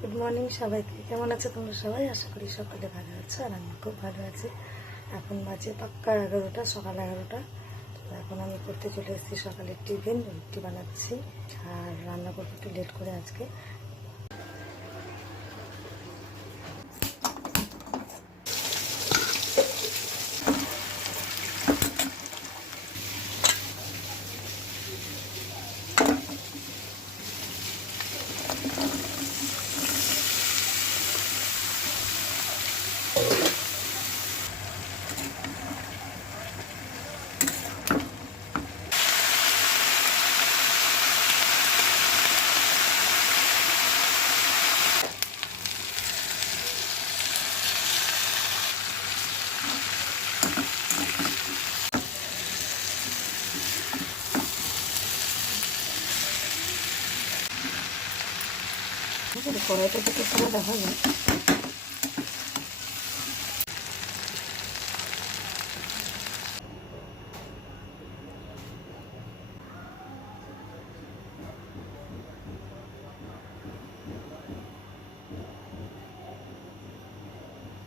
Good morning সবাইকে। কেমন আছে তোমরা সবাই? আশা করি সকালে ভালো আছে আর আমি খুব ভালো আছি। এখন বাজে পাক্কা এগারোটা, সকাল এগারোটা। তো এখন আমি করতে চলে এসেছি সকালে টিফিন, রুটি বানাচ্ছি। আর রান্না করতে একটু লেট করে আজকে। কড়াইটা দেখে পুরো দেখা যায়